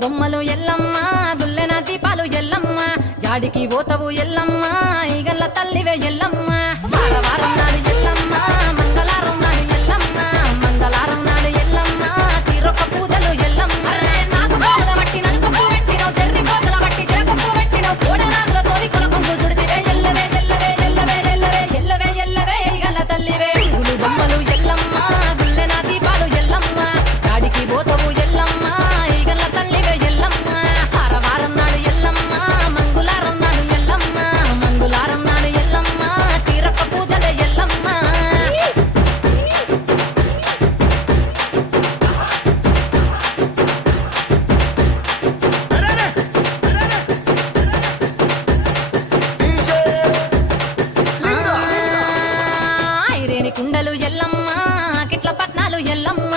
బొమ్మలు ఎల్లమ్మ గుల్లెన దీపాలు ఎల్లమ్మ యాడికి పోతవు ఎల్లమ్మ ఈగల్ల తల్లివే ఎల్లమ్మ వారం నాడు ఎల్లమ్మ మంగళారం నాడు ఎల్లమ్మ మంగళారం నాడు ఎల్లమ్మ తీరొక్క పూజలు ఎల్లమ్మ నాకు పూల బట్టి నడుకు పెట్టినవు చెర్రి పోతల బట్టి జరగప్పు పెట్టినవు కోడనాగులతోని కొలకొంగు చుడితివే ఎల్లవే ఎల్లవే ఎల్లవే ఎల్లవే ఎల్లవే ఎల్లవే ఈగల్ల తల్లివే గులు బొమ్మలు ఎల్లమ్మ గుల్లెన దీపాలు ఎల్లమ్మ యాడికి పోతవు ఎల్లమ్మ ఈగల్ల తల్లివే ఎల్లమ్మ వారం నాడు ఎల్లమ్మ మంగళారం నాడు ఎల్లమ్మ మంగళారం నాడు ఎల్లమ్మ తీరొక్క పూజలే ఎల్లమ్మ ఐరేని కుండలు ఎల్లమ్మ కిట్ల పట్నాలు ఎల్లమ్మ